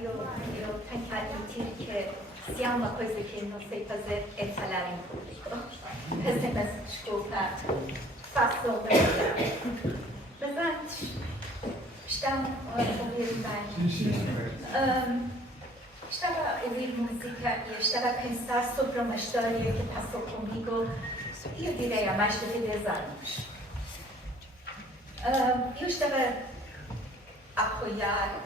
Eu tenho que admitir que se há uma coisa que eu não sei fazer é falar em público. Peço imensa desculpa, faço o meu. Mas antes, estão a ouvir bem. Estava a ouvir música e estava a pensar sobre uma história que passou comigo, eu direi há mais de 10 anos. Eu estava a apoiar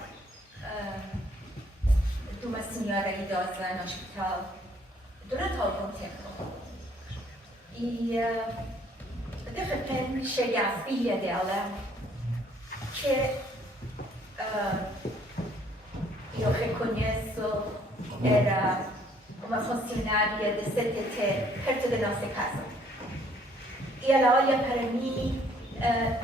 de uma senhora idosa no hospital durante algum tempo. E de repente chega a filha dela, que eu reconheço era uma funcionária de CTT perto da nossa casa. E ela olha para mim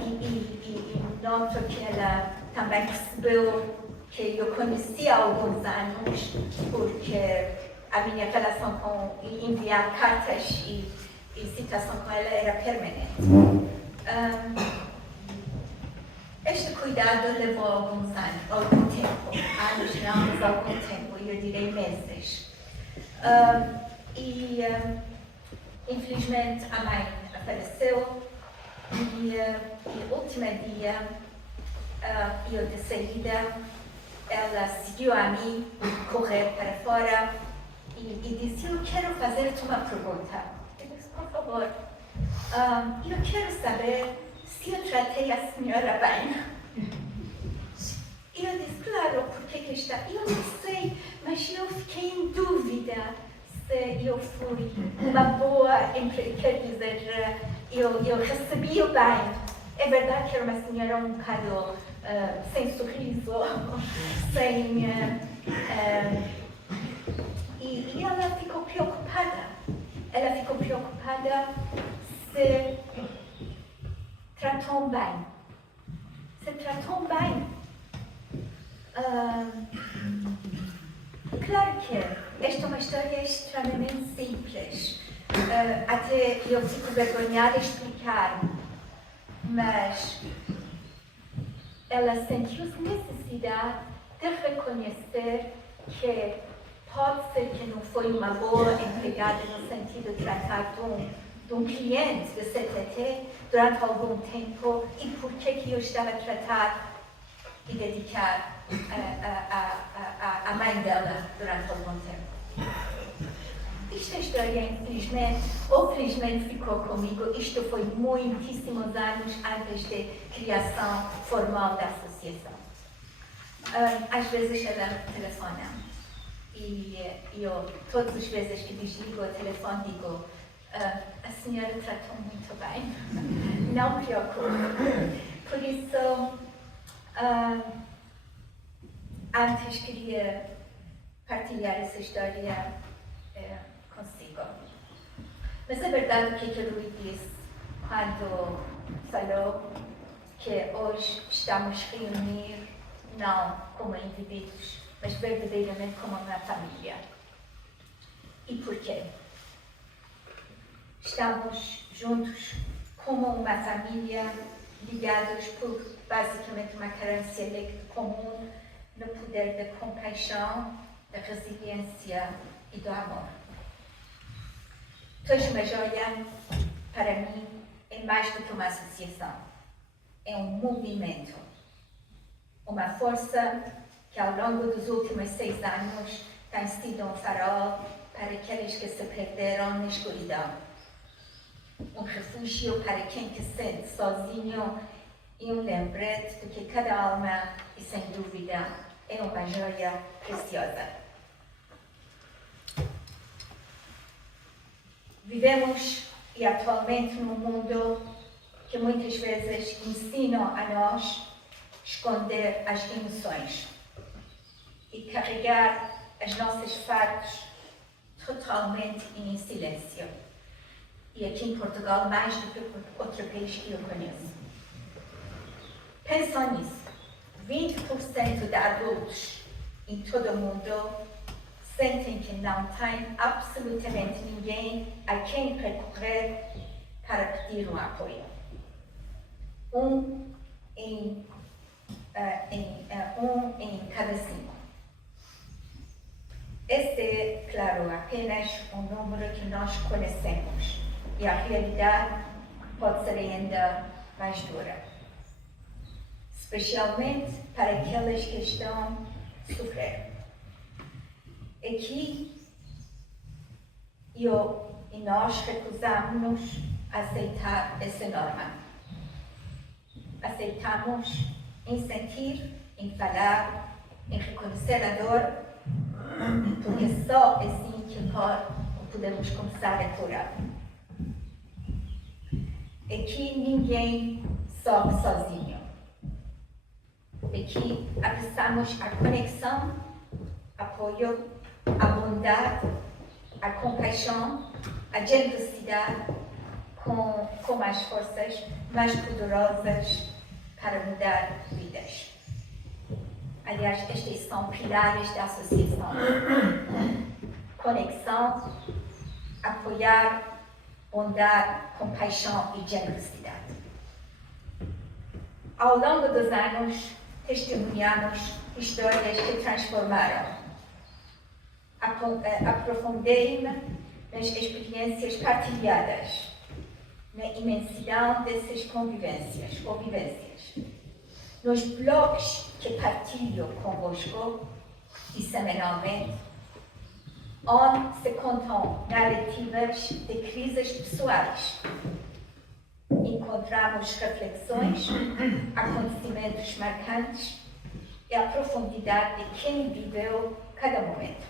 e noto que ela também percebeu que eu conhecia há alguns anos, porque a minha relação com enviar cartas e situação com ela era permanente. Este cuidado levou algum tempo, anos não, mas algum tempo, eu direi meses. Infelizmente a mãe faleceu e no último dia, eu de saída, ela seguiu a mim, correr para fora e disse: eu quero fazer-te uma pergunta. Eu disse: por favor, eu quero saber se eu tratei a senhora bem. E eu disse: claro, porque que está? Eu não sei, mas eu fiquei em dúvida se eu fui uma boa, quer dizer, eu recebi o bem. É verdade que era uma senhora um bocado sem sorriso, sem... E ela ficou preocupada. Ela ficou preocupada se tratou bem. Se tratou bem. Claro que esta é uma história extremamente simples. Até eu fico vergonhada de explicar. Mas ela sentiu-se necessidade de reconhecer que pode ser que não foi uma boa empregada no sentido de tratar de um cliente do CTT durante algum tempo e por que eu estava a tratar e dedicar a mãe dela durante algum tempo. Esta história, infelizmente, ou felizmente ficou comigo. Isto foi muitíssimos anos antes da criação formal da associação. Às vezes ela telefona e eu, todas as vezes que desligo o telefone, digo: a senhora tratou muito bem, não preocupe. Por isso, antes queria partilhar essa história consigo. Mas é verdade o que a Rui disse quando falou que hoje estamos reunidos não como indivíduos, mas verdadeiramente como uma família. E porquê? Estamos juntos como uma família, ligados por basicamente uma carência comum no poder da compaixão, da resiliência e do amor. Tu és uma joia, para mim, é mais do que uma associação. É um movimento, uma força que ao longo dos últimos 6 anos tem sido um farol para aqueles que se perderam na escuridão. Um refúgio para quem se sente sozinho e um lembrete de que cada alma, e sem dúvida, é uma joia preciosa. Vivemos atualmente num mundo que muitas vezes ensinam a nós esconder as emoções e carregar as nossas fatos totalmente em silêncio. E aqui em Portugal, mais do que outro país que eu conheço. Pensam nisso. 20% de adultos em todo o mundo sentem que não têm absolutamente ninguém a quem recorrer para pedir um apoio. Um em cada 5. Este é, claro, apenas um número que nós conhecemos e a realidade pode ser ainda mais dura, especialmente para aqueles que estão a sofrer. Aqui, eu e nós recusamos a aceitar essa norma. Aceitamos em sentir, em falar, em reconhecer a dor, porque só assim que podemos começar a curar. Aqui ninguém sofre sozinho. Aqui apressamos a conexão, apoio, a bondade, a compaixão, a generosidade com as forças mais poderosas para mudar vidas. Aliás, estes são pilares da associação. Conexão, apoiar, bondade, compaixão e generosidade. Ao longo dos anos, testemunhamos histórias que transformaram. Aprofundei-me nas experiências partilhadas, na imensidão dessas convivências ou vivências, nos blogs que partilho convosco semanalmente, onde se contam narrativas de crises pessoais. Encontramos reflexões, acontecimentos marcantes e a profundidade de quem viveu cada momento.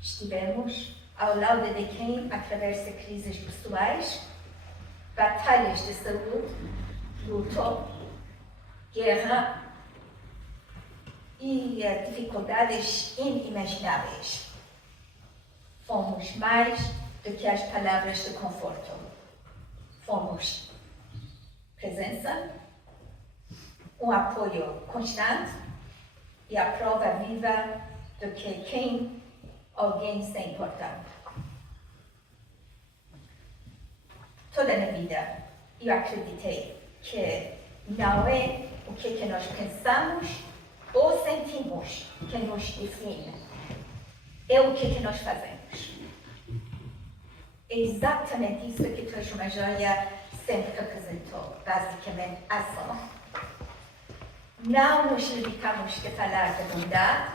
Estivemos ao lado de quem atravessa crises pessoais, batalhas de saúde, luto, guerra e dificuldades inimagináveis. Fomos mais do que as palavras de conforto. Fomos presença, um apoio constante e a prova viva de que alguém se importa. Toda a vida eu acreditei que não é o que nós pensamos ou sentimos que nos define, é o que nós fazemos. É exatamente isso que Toshio Joia sempre representou, basicamente, ação. Não nos limitamos a falar de bondade,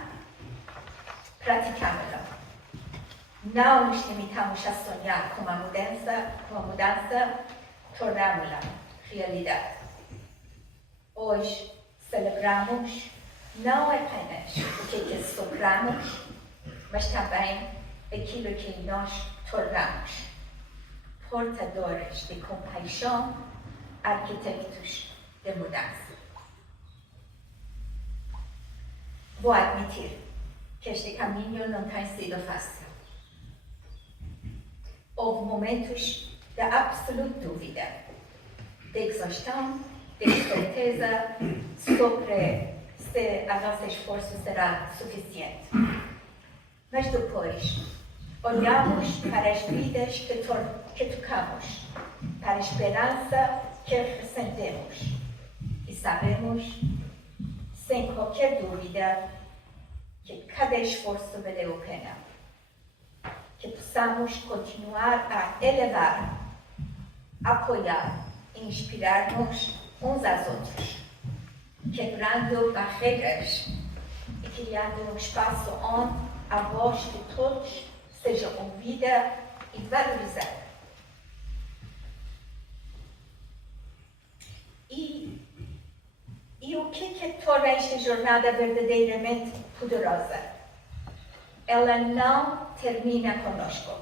praticámos-la. Não nos limitamos a sonhar com a mudança, tornámos-la realidade. Hoje celebramos não apenas o que soframos, mas também aquilo que nós tornamos. Portadores de compaixão, arquitetos de mudança. Vou admitir que este caminho não tem sido fácil. Houve momentos de absoluta dúvida, de exaustão, de incerteza sobre se a nosso esforço será suficiente. Mas depois, olhamos para as vidas que tocamos, para a esperança que recebemos e sabemos, sem qualquer dúvida, que cada esforço valeu a pena. Que possamos continuar a elevar, apoiar e inspirar-nos uns aos outros, quebrando barreiras e criando um espaço onde a voz de todos seja ouvida e valorizada. E o que torna esta jornada verdadeiramente poderosa? Ela não termina conosco.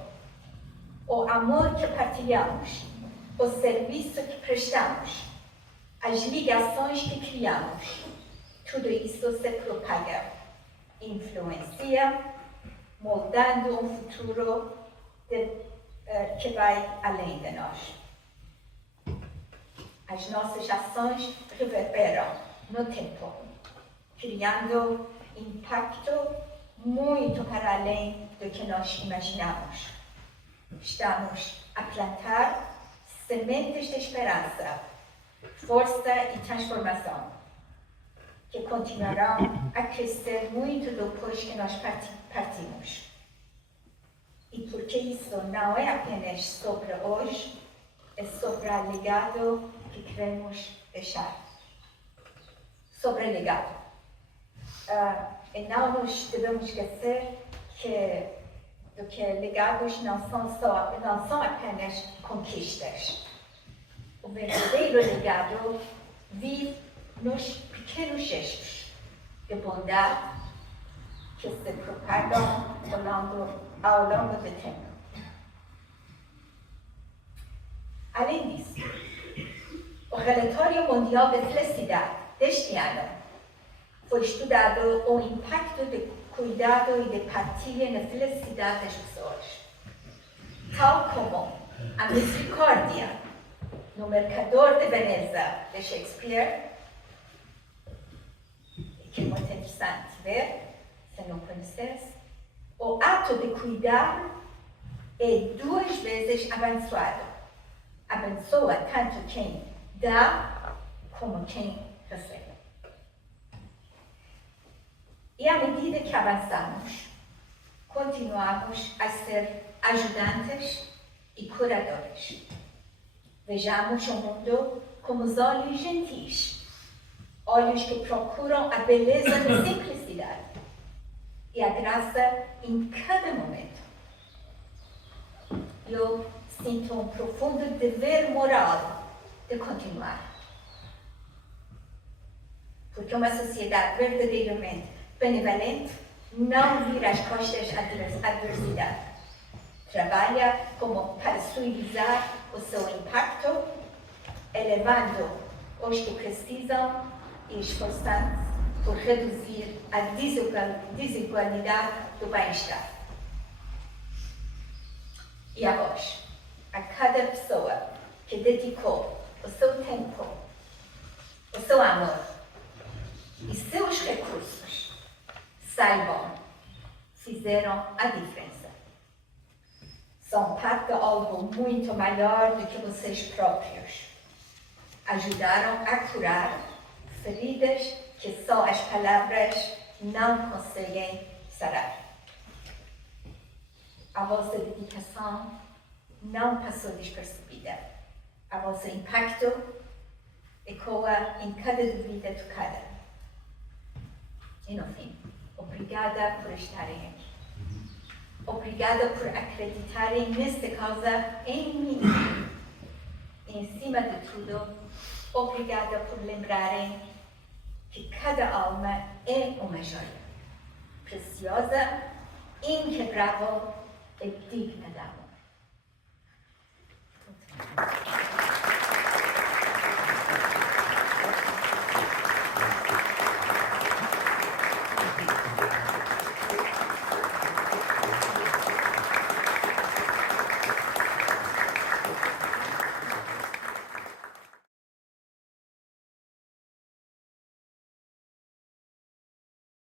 O amor que partilhamos o serviço que prestamos, as ligações que criamos, tudo isso se propaga, influencia, moldando um futuro que vai além de nós. As nossas ações reverberam no tempo, criando impacto muito para além do que nós imaginamos. Estamos a plantar sementes de esperança, força e transformação, que continuarão a crescer muito depois que nós partimos. E porque isso não é apenas sobre hoje, é sobre o legado que queremos deixar. Sobre o legado. E não nos devemos esquecer que legados não são apenas conquistas. O verdadeiro legado vive nos pequenos gestos de bondade que se propagam ao longo do tempo. Além disso, o Relatório Mundial de Felicidade deste ano foi estudado o impacto de cuidado e de partilha na felicidade das pessoas, tal como a misericórdia no Mercador de Veneza de Shakespeare, que é muito interessante ver, se não conhecesse. O ato de cuidar é 2 vezes abençoado. Abençoa tanto quem dá como quem recebe. E à medida que avançamos, continuamos a ser ajudantes e curadores. Vejamos o mundo com os olhos gentis, olhos que procuram a beleza na simplicidade e a graça em cada momento. Eu sinto um profundo dever moral de continuar. Porque uma sociedade verdadeiramente benevolente não vira as costas à adversidade. Trabalha para suavizar o seu impacto, elevando os que precisam e esforçando-se por reduzir a desigualdade do bem-estar. E a vós, a cada pessoa que dedicou o seu tempo, o seu amor e seus recursos, saibam, fizeram a diferença. São parte de algo muito maior do que vocês próprios. Ajudaram a curar feridas que só as palavras não conseguem sarar. A vossa dedicação não passou despercebida. A vosso impacto ecoa em cada vida tocada. E no fim, obrigada por estarem aqui. Obrigada por acreditarem nesta causa em mim. E, em cima de tudo, obrigada por lembrarem que cada alma é uma joia, preciosa, inquebrável e digna de amor.